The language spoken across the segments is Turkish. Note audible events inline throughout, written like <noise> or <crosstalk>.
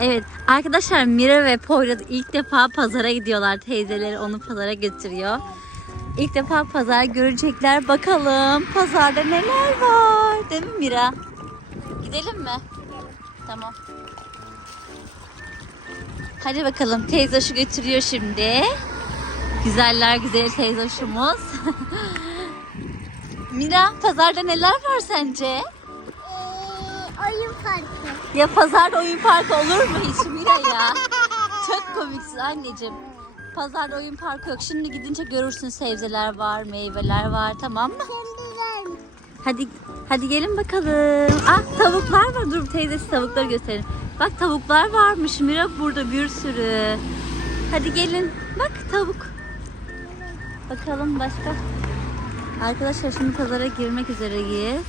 Evet arkadaşlar Mira ve Poyraz ilk defa pazara gidiyorlar. Teyzeleri onu pazara götürüyor. İlk defa pazar görecekler. Bakalım pazarda neler var. Değil mi Mira? Gidelim mi? Tamam. Hadi bakalım teyze şu götürüyor şimdi. Güzeller güzel teyzoşumuz. <laughs> Mira pazarda neler var sence? Oyun parkı. Ya pazarda oyun parkı olur mu hiç Mira ya? Çok komiksin anneciğim. Pazarda oyun parkı yok. Şimdi gidince görürsün sebzeler var, meyveler var tamam mı? Hadi hadi gelin bakalım. Ah tavuklar var. Dur teyzesi tavukları gösterelim. Bak tavuklar varmış Mira burada bir sürü. Hadi gelin. Bak tavuk. Bakalım başka. Arkadaşlar şimdi pazara girmek üzereyiz.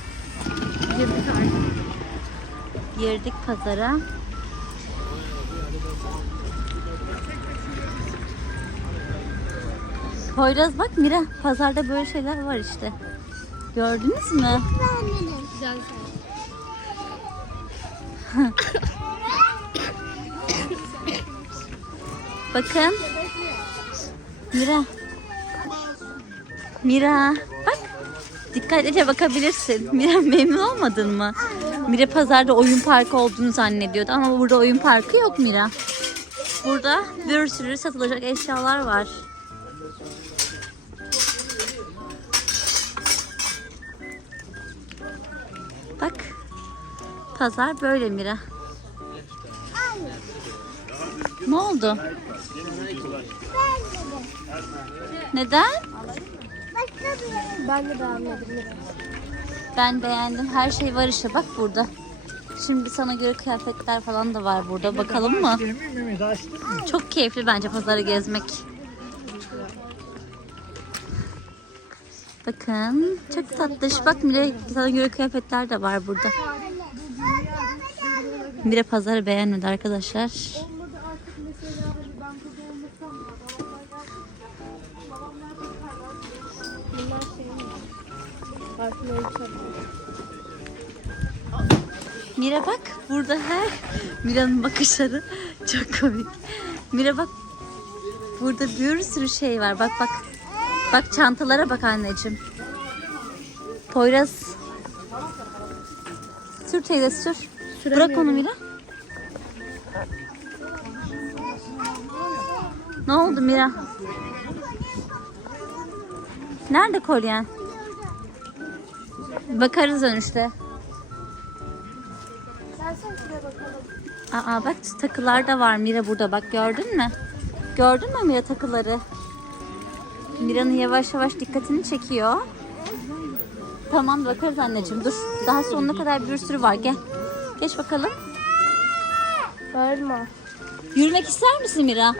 Girdik artık. Girdik pazara. Poyraz bak Mira pazarda böyle şeyler var işte. Gördünüz mü? Güzel Bakın. Mira. Mira. Bak. Dikkatlice bakabilirsin. Mira memnun olmadın mı? Mira pazarda oyun parkı olduğunu zannediyordu ama burada oyun parkı yok Mira. Burada bir sürü satılacak eşyalar var. Bak. Pazar böyle Mira. Ne oldu? Neden? Ben de beğenmedim. Ben beğendim. Her şey var işte. Bak burada. Şimdi sana göre kıyafetler falan da var burada. Bakalım mı? Çok keyifli bence pazarı gezmek. Bakın. Çok tatlış. Bak Mire sana göre kıyafetler de var burada. Mire pazarı beğenmedi arkadaşlar. Mira bak burada her Mira'nın bakışları çok komik. Mira bak burada bir sürü şey var. Bak bak. Bak çantalara bak anneciğim. Poyraz. Sür teyze sür. Bırak onu Mira. Ne oldu Mira? Nerede kolyen? Bakarız dönüşte. Aa bak takılar da var Mira burada bak gördün mü? Gördün mü Mira takıları? Mira'nın yavaş yavaş dikkatini çekiyor. Tamam bakarız anneciğim dur. Daha sonuna kadar bir sürü var gel. Geç bakalım. Bağırma. Yürümek ister misin Mira?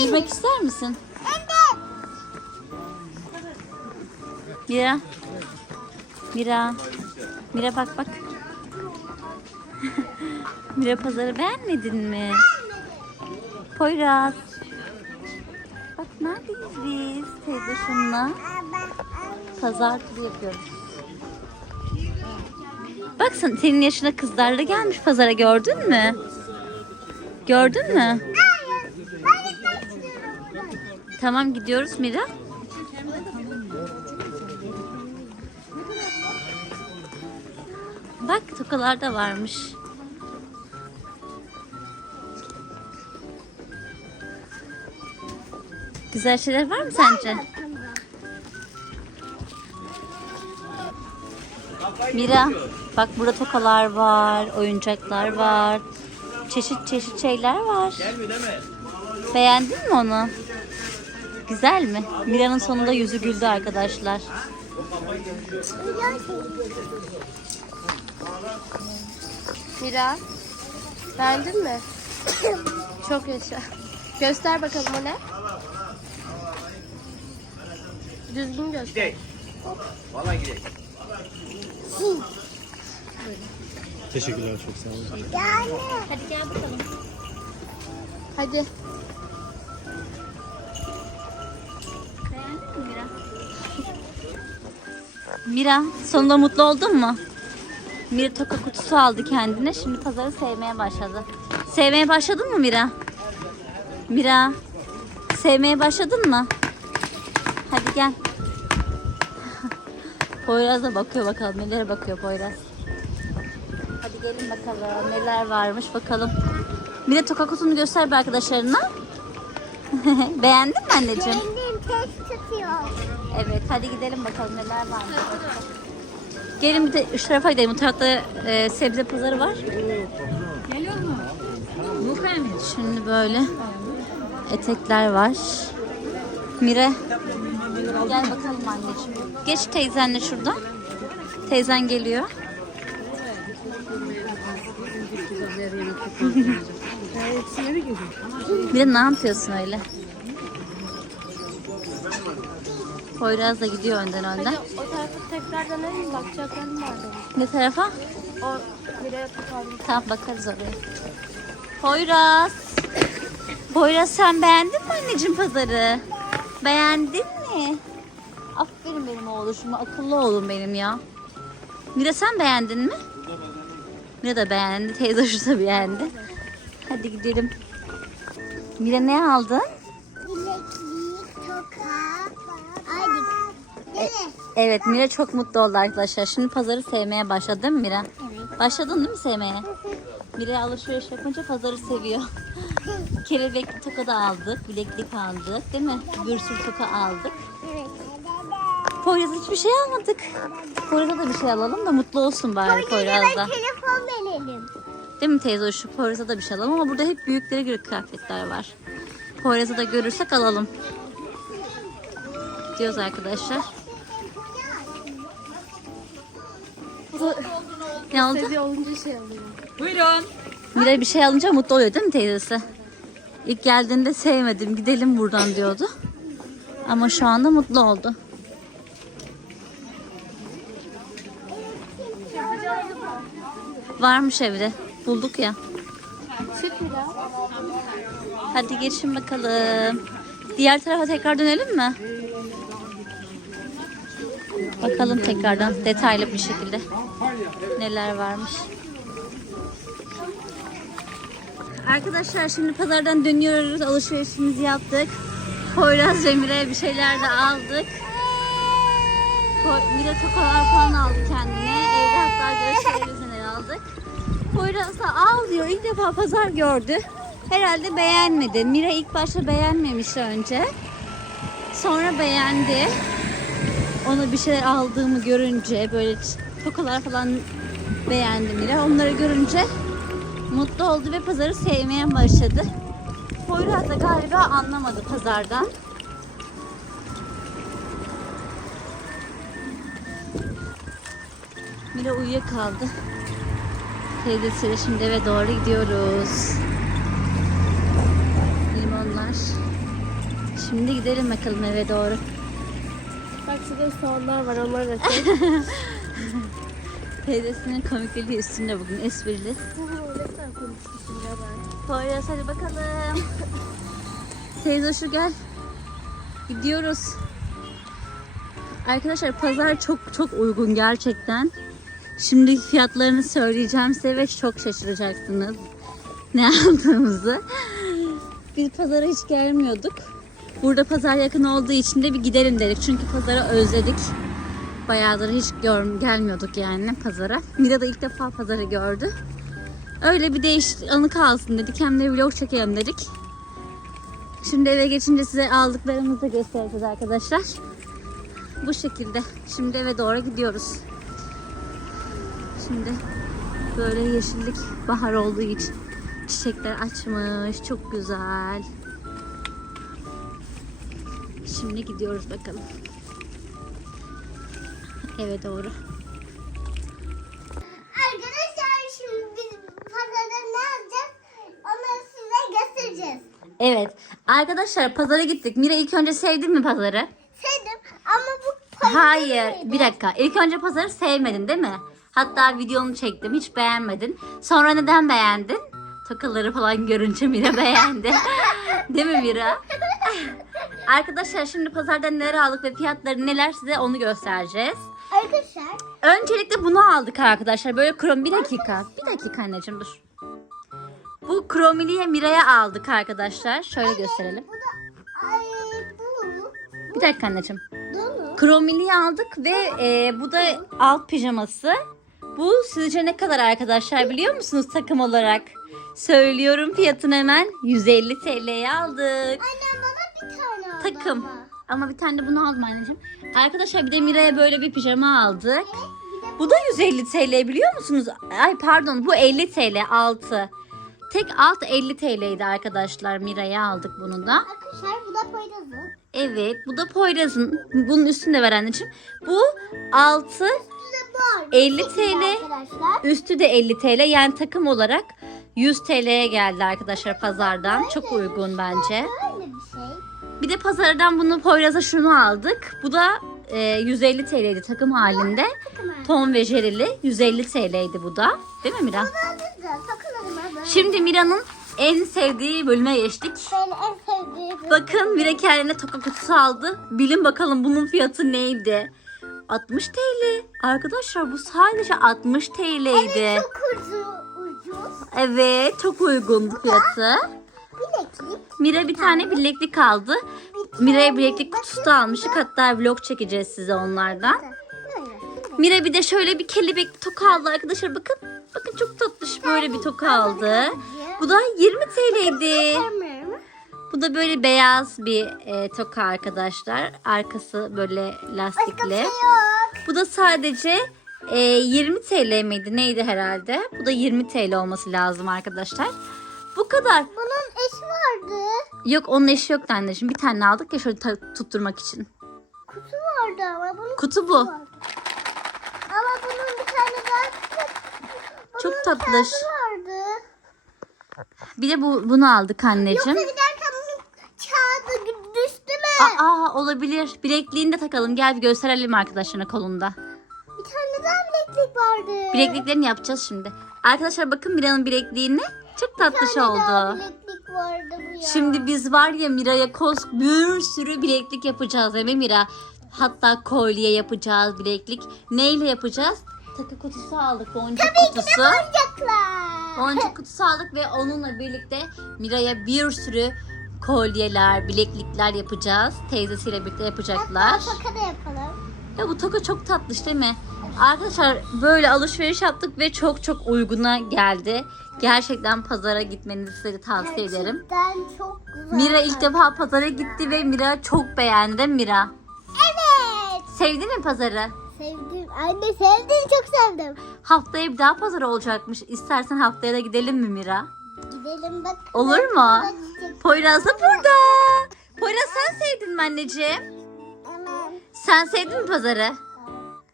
Yürümek ister misin? Mira. Mira. Mira bak bak. Mira pazarı beğenmedin mi? Poyraz. Bak neredeyiz biz teyze şunla? Pazar turu yapıyoruz. Bak sen, senin yaşına kızlar da gelmiş pazara gördün mü? Gördün mü? Tamam gidiyoruz Mira. Bak tokalar da varmış. Güzel şeyler var mı sence? Mira, bak burada tokalar var, oyuncaklar var. Çeşit çeşit şeyler var. Beğendin mi onu? Güzel mi? Mira'nın sonunda yüzü güldü arkadaşlar. Mira. Beğendin mi? Çok yaşa. Göster bakalım o ne? Düzgün göster. Gidelim. Valla gidelim. Teşekkürler çok sağ olun. Hadi gel bakalım. Hadi. Beğendin mi Mira? Mira, sonunda mutlu oldun mu? Mira toka kutusu aldı kendine. Şimdi pazarı sevmeye başladı. Sevmeye başladın mı Mira? Mira. Sevmeye başladın mı? Poyraz da bakıyor bakalım. Nelere bakıyor Poyraz. Hadi gelin bakalım. Neler varmış bakalım. Mira toka kutunu göster bir arkadaşlarına. <laughs> Beğendin mi anneciğim? Benim test tutuyor. Evet hadi gidelim bakalım neler var. Gelin bir de şu tarafa gidelim. Bu tarafta e, sebze pazarı var. Geliyor mu? Şimdi böyle etekler var. Mire gel bakalım anneciğim. Geç teyzenle şuradan. Teyzen geliyor. Mire ne yapıyorsun öyle? Poyraz da gidiyor önden önden. O tarafa tekrar dönelim. Bakacaklarım vardı. Ne tarafa? O Mira'ya tutalım. Tamam bakarız oraya. Poyraz. Poyraz sen beğendin mi anneciğim pazarı? Beğendin mi? Benim oğluşuma. Akıllı oğlum benim ya. Mira sen beğendin mi? Mira da beğendi. Teyze şu da beğendi. Hadi gidelim. Mira ne aldın? Mi? Evet Mira çok mutlu oldu arkadaşlar. Şimdi pazarı sevmeye başladı değil mi Mira? Başladın değil mi sevmeye? Mira alışveriş yapınca pazarı seviyor. Kelebekli toka da aldık, bileklik aldık değil mi? Bir sürü toka aldık. Poyraz'a hiçbir şey almadık. Poyraz'a da bir şey alalım da mutlu olsun bari Poyraz'da. telefon verelim. Değil mi teyze şu Poyraz'a da bir şey alalım ama burada hep büyüklere göre kıyafetler var. Poyraz'ı da görürsek alalım. Diyoruz arkadaşlar. Ne oldu? Seviye olunca şey oluyor. Mira bir şey alınca mutlu oluyor değil mi teyzesi? İlk geldiğinde sevmedim gidelim buradan diyordu. Ama şu anda mutlu oldu. Varmış evde. Bulduk ya. Hadi geçin bakalım. Diğer tarafa tekrar dönelim mi? Bakalım tekrardan detaylı bir şekilde neler varmış. Arkadaşlar şimdi pazardan dönüyoruz. Alışverişimizi yaptık. Poyraz Mira'ya bir şeyler de aldık. Mira tokalar falan aldı kendine. Evde hatta gösteririz neler aldık. Poyraz da al diyor. İlk defa pazar gördü. Herhalde beğenmedi. Mira ilk başta beğenmemiş önce. Sonra beğendi. Ona bir şeyler aldığımı görünce böyle tokalar falan beğendi Mira. Onları görünce mutlu oldu ve pazarı sevmeye başladı. Poyraz da galiba anlamadı pazardan. Mira uyuyakaldı. Teyzesiyle şimdi eve doğru gidiyoruz. Limonlar. Şimdi gidelim bakalım eve doğru. Bak şurada soğanlar var. Onları da çek. <laughs> Teyzesinin komikliği üstünde bugün esprili. ne kadar konuşmuşsun ya ben. Poyraz hadi bakalım. Teyze şu gel. Gidiyoruz. Arkadaşlar pazar çok çok uygun gerçekten. Şimdi fiyatlarını söyleyeceğim size ve çok şaşıracaksınız. Ne <laughs> aldığımızı. Biz pazara hiç gelmiyorduk. Burada pazar yakın olduğu için de bir gidelim dedik. Çünkü pazarı özledik. Bayağıdır hiç gör, gelmiyorduk yani pazara. Mira da ilk defa pazarı gördü. Öyle bir değiş anı kalsın dedik. Hem de vlog çekelim dedik. Şimdi eve geçince size aldıklarımızı göstereceğiz arkadaşlar. Bu şekilde. Şimdi eve doğru gidiyoruz. Şimdi böyle yeşillik bahar olduğu için çiçekler açmış. Çok güzel. Şimdi gidiyoruz bakalım. Eve doğru. Arkadaşlar şimdi biz pazarda ne alacağız? Onları size göstereceğiz. Evet. Arkadaşlar pazara gittik. Mira ilk önce sevdin mi pazarı? Sevdim ama bu Hayır. Bir dakika. İlk önce pazarı sevmedin değil mi? Hatta videonu çektim. Hiç beğenmedin. Sonra neden beğendin? Tokaları falan görünce Mira beğendi. <laughs> değil mi Mira? <laughs> Arkadaşlar şimdi pazardan neler aldık ve fiyatları neler size onu göstereceğiz. Arkadaşlar Öncelikle bunu aldık arkadaşlar. Böyle krom bir dakika. Bir dakika anneciğim dur. Bu kromiliye Mira'ya aldık arkadaşlar. Şöyle gösterelim. Bu da ay bu. Bir dakika anneciğim. Bu mu? Kromiliyi aldık ve e, bu da alt pijaması. Bu sizce ne kadar arkadaşlar biliyor musunuz takım olarak? Söylüyorum fiyatını hemen 150 TL'ye aldık. Annem bana bir tane aldı Takım. ama. Ama bir tane de bunu aldım anneciğim. Arkadaşlar bir de Mira'ya böyle bir pijama aldık. Bu da 150 TL biliyor musunuz? Ay pardon bu 50 TL altı. Tek alt 50 TL'ydi arkadaşlar. Mira'ya aldık bunu da. arkadaşlar bu da Poyraz'ın. Evet bu da Poyraz'ın. Bunun üstünde ver anneciğim. Bu altı Bir de bu. 50 Bu şekilde TL. Arkadaşlar. üstü de 50 TL. Yani takım olarak 100 TL'ye geldi arkadaşlar pazardan. Çok uygun bence. Böyle bir şey. Bir de pazardan bunu Poyraz'a şunu aldık. Bu da e, 150 TL'ydi takım halinde. Tom ve Jerry'li 150 TL'ydi bu da. Değil mi Mira? Şimdi Mira'nın en sevdiği bölüme geçtik. Ben en sevdiğim. Bakın Mira kendine toka kutusu aldı. Bilin bakalım bunun fiyatı neydi? 60 TL. Arkadaşlar bu sadece 60 TL'ydi. Çok ucuz. Evet çok uygundu fiyatı. Bileklik. Mira bir tane bileklik aldı. Mira'ya bileklik kutusu da almıştık. Hatta vlog çekeceğiz size onlardan. Mira bir de şöyle bir kelebek toka aldı arkadaşlar. Bakın. Bakın çok tatlış böyle bir toka aldı. Bu da 20 TL'ydi. Bu da böyle beyaz bir e, toka arkadaşlar. Arkası böyle Başka bir lastikli. şey yok. Bu da sadece e, 20 TL miydi? Neydi herhalde? Bu da 20 TL olması lazım arkadaşlar. Bu kadar. Bunun eşi vardı. Yok onun eşi yoktu anneciğim. Bir tane aldık ya şöyle tutturmak için. Kutu vardı ama bunun Kutu bu. vardı. Ama bunun bir tane daha Çok tatlış. Bir de bu bunu aldık anneciğim. Yoksa giderken bunun kağıdı düştü mü? Aa olabilir. Bilekliğini de takalım. Gel bir gösterelim arkadaşlarına kolunda. Bir tane daha bileklik vardı. Bilekliklerini yapacağız şimdi. Arkadaşlar bakın Mira'nın bilekliğini. Çok Bir tatlış tane daha oldu. bileklik vardı bu ya. Şimdi biz var ya Mira'ya kos bir sürü bileklik yapacağız değil mi Mira? Hatta kolye yapacağız bileklik. Neyle yapacağız? Takı kutusu aldık boncuk kutusu. Oyuncaklar. Boncuk <laughs> kutusu aldık ve onunla birlikte Mira'ya bir sürü kolyeler, bileklikler yapacağız. Teyzesiyle birlikte yapacaklar. Hatta toka da yapalım. Ya bu toka çok tatlış değil mi? Arkadaşlar böyle alışveriş yaptık ve çok çok uyguna geldi. Gerçekten pazara gitmenizi size tavsiye ederim. Gerçekten çok güzel. Mira ilk defa pazara gitti ve Mira çok beğendi değil mi Mira? Evet. Sevdin mi pazarı? Sevdim. Anne sevdim çok sevdim. Haftaya bir daha pazar olacakmış. İstersen haftaya da gidelim mi Mira? Gidelim bak. Olur mu? Poyraz da burada. Poyraz sen sevdin mi anneciğim? Sen sevdin mi pazarı?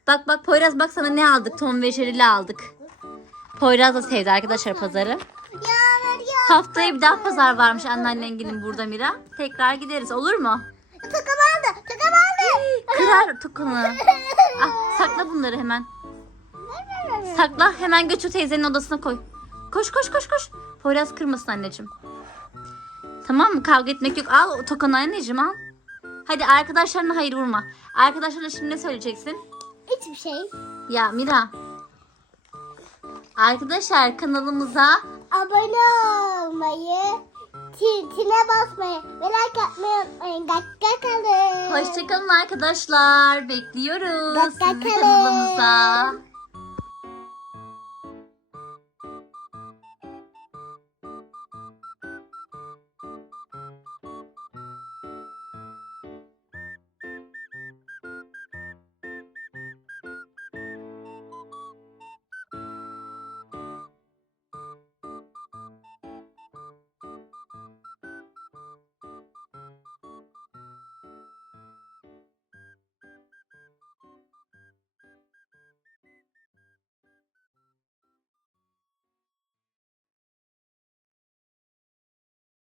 Bak bak Poyraz bak sana ne aldık? Tom ve Jerry'li aldık. Poyraz da sevdi arkadaşlar pazarı. Haftaya bir daha pazar varmış anneannenginin burada Mira. Tekrar gideriz olur mu? Takım aldı. Kırar tokunu. <laughs> Ah, sakla bunları hemen. Sakla hemen götür teyzenin odasına koy. Koş koş koş koş. Poyraz kırmasın anneciğim. Tamam mı? Kavga etmek yok. Al o tokanı anneciğim al. Hadi arkadaşlarına hayır vurma. Arkadaşlarına şimdi ne söyleyeceksin? Hiçbir şey. Ya Mira. Arkadaşlar kanalımıza Abone olmayı, tintine basmayı ve like atmayı unutmayın. Dakika kalın. hoşçakalın arkadaşlar. Bekliyoruz Dakika sizi kalın. kanalımıza.